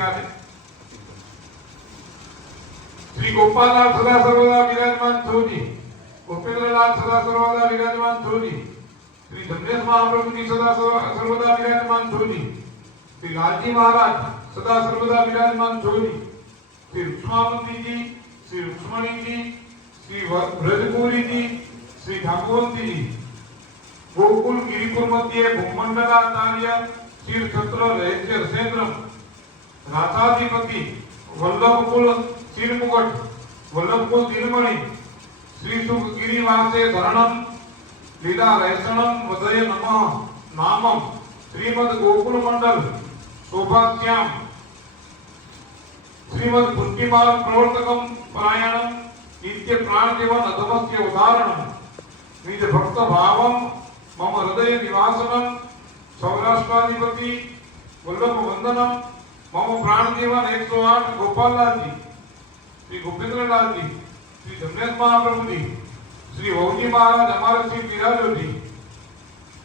गाते श्री गोपाललाल सदा सर्वदा विराजमान थोजी, गोपेंद्रलाल सदा सर्वदा विराजमान थोजी, श्री धनेश महाप्रभु जी सदा सर्वदा विराजमान थोजी, श्री लालजी महाराज सदा सर्वदा विराजमान थोजी, श्री रुक्मावती जी, श्री रुक्मणी जी, श्री ब्रजपुरी जी, श्री ठाकुरवंती जी, गोकुल गिरिपुर मध्य भूमंडलाचार्य श्री छत्र रहस्य सेन्द्रम राधाधिपति वल्लभकुल श्रीमुगट वल्लभकुल तिरुमणि श्री सुगिरिवासे धरणम लीला रहसणम वदय नमः नामम श्रीमद गोकुल मंडल शोभाश्याम श्रीमद पुष्टिमाल प्रवर्तकम परायणम नित्य प्राण जीवन अधमस्य उदाहरणम निज भक्त भावम मम हृदय निवासनम सौराष्ट्राधिपति वल्लभ वंदनम मम प्राण जीवन 108 गोपाललाल जी, श्री गोपेंद्रलाल जी, श्री धनेश महाप्रभु जी, श्री वौजी महाराज हमारे श्री विराजो जी,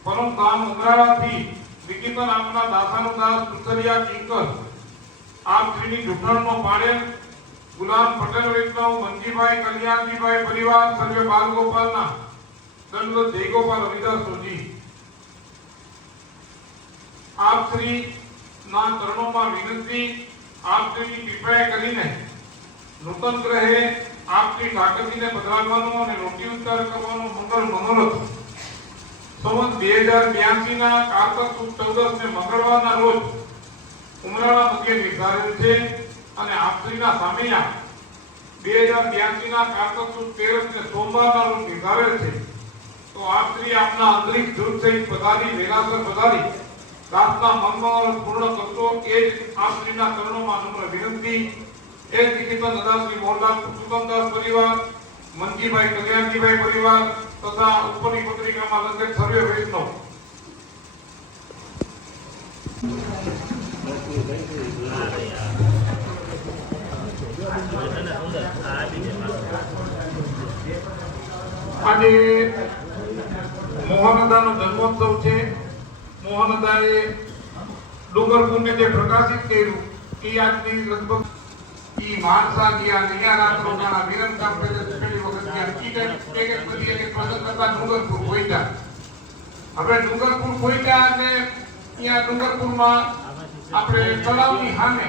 परम धाम उमराड़ा थी निकितन आपना दासानुदास पुतरिया किंकर आप श्री ढूंढण नो पाड़े गुलाम पटेल वैष्णव मंजीभाई कल्याणजीभाई परिवार सर्वे बाल गोपाल ना दंडवत जय गोपाल हरिदास जी आप श्री ना चरणों में विनती आप श्री की कृपा करीने नूतन ग्रहे आप श्री ठाकरजी ने पधरावવાનો અને રોટી ઉતાર કરવાનો મંગળ મનોરથ સંવત 2082 ના કાર્તક સુદ 14 ને મંગળવારના રોજ ઉમરાળા મધ્ય નિર્ધારિત છે અને આપ શ્રીના સામૈયા 2082 ના કાર્તક સુદ 13 ને સોમવારના રોજ નિર્ધારિત છે तो आप श्री आपना अंतरिक्ष दूत सहित पधारी वेलासर पधारी दासना मनमोहन पूर्ण करतो ए आप श्रीना चरणों में नम्र विनंती ए निकितन दादा श्री मोहनलाल पुरुषोत्तमदास परिवार मंजीभाई कल्याणजीभाई परिवार तथा उपनी पत्रिका में लक्षित सर्वे वैष्णव आज मोहनदानो जन्मोत्सव છે મોહનદાએ ડુંગરપુર ને જે પ્રકાશિત કર્યું એ આજની લગભગ ઈ માણસા ગયા નિયા રાત્રો ના વિરમ કામ પહેલે પહેલી વખત ગયા ઈ એક બધી એક પ્રસંગ કરતા ડુંગરપુર પોઈતા હવે ડુંગરપુર પોઈતા અને અહીંયા ડુંગરપુરમાં આપણે તળાવની સામે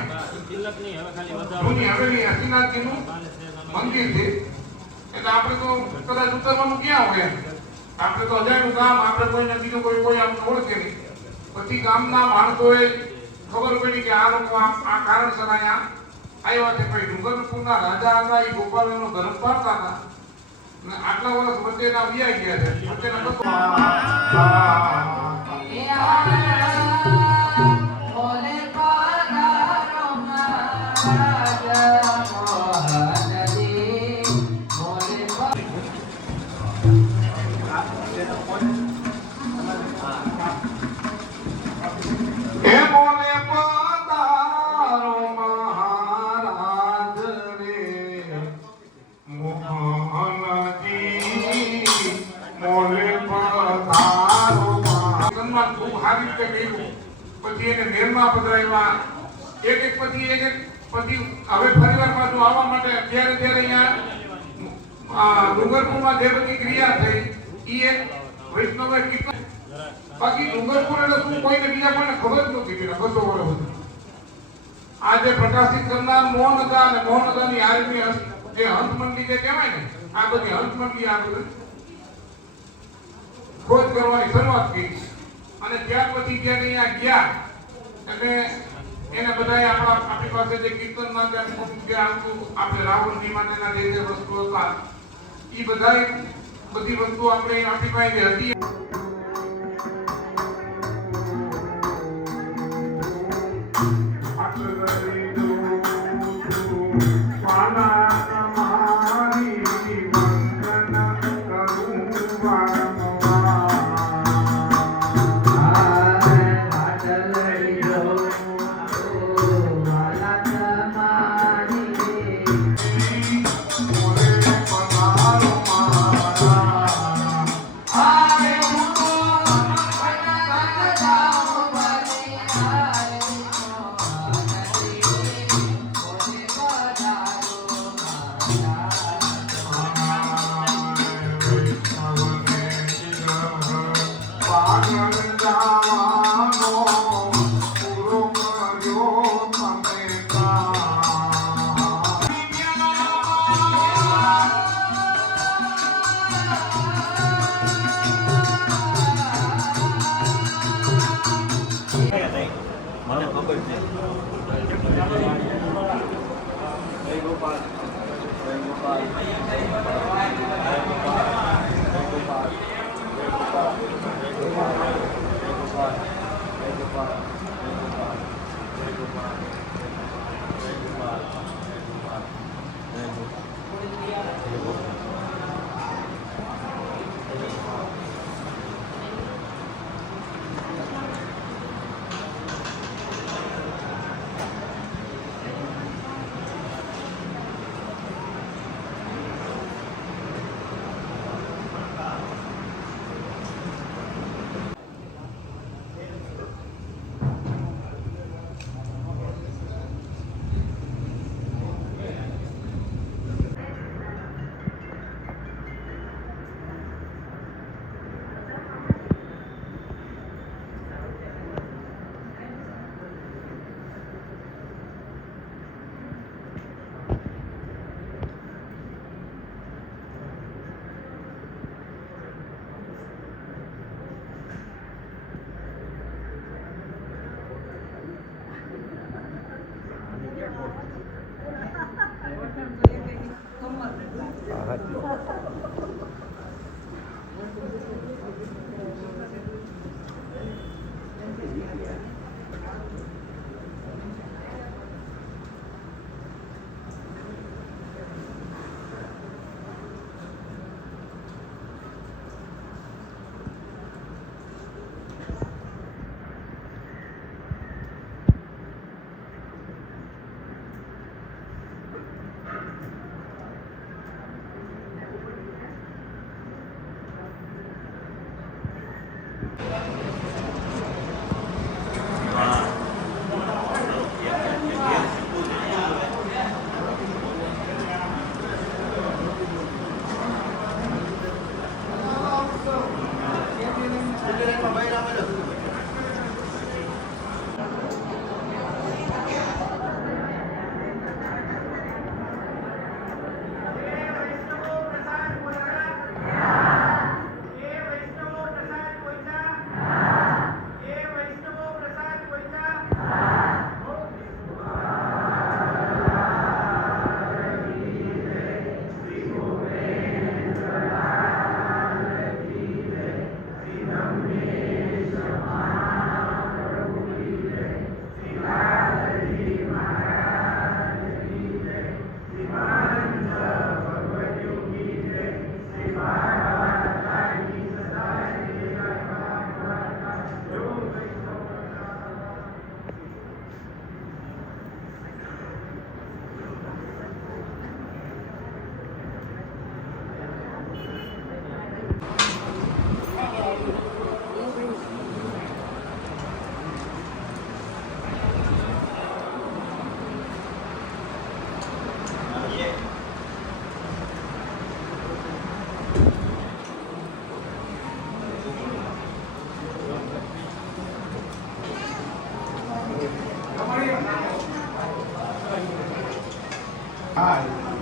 તિલકની હવે ખાલી વધારો જૂની હવેલી હસીનાથજીનું મંદિર છે એટલે આપણે તો કદાચ ઉતરવાનું ક્યાં હોય આપણે તો અજાણ્યું ગામ આપણે કોઈને બીજું કોઈ આપણે ઓળખે નહીં પછી ગામના માણસોએ ખબર પડી કે આ લોકો આ કારણસર અહીંયા આવ્યા છે ભાઈ ડુંગરપુરના રાજા હતા એ ગોપાલનો ધર્મ પાડતા હતા અને આટલા વર્ષ વચ્ચેના વ્યાઈ ગયા છે વચ્ચેના લોકો પછી એને મેરમાં પધરાવ્યા એક એક પછી હવે ફરીવાર પાછું આવવા માટે ત્યારે અહીંયા ડુંગરપુરમાં જે બધી ક્રિયા થઈ એ એક વૈષ્ણવે કીર્તન બાકી ડુંગરપુર એટલે શું કોઈને બીજા કોઈને ખબર જ નહોતી પેલા 200 વર્ષ સુધી આ જે પ્રકાશિત કરનાર મોહન હતા અને મોહન હતાની આર્મી જે હંસ મંડળી જે કહેવાય ને આ બધી હંસ મંડળી આ બધી ખોજ કરવાની શરૂઆત કરી અને ત્યાર પછી જ્યારે અહીંયા ગયા એટલે એને બધાએ આપણી પાસે જે કીર્તનના જે આપણે રાવણજી માટેના જે વસ્તુઓ હતા એ બધાએ બધી વસ્તુઓ આપણે આપણી પાસે હતી Hi.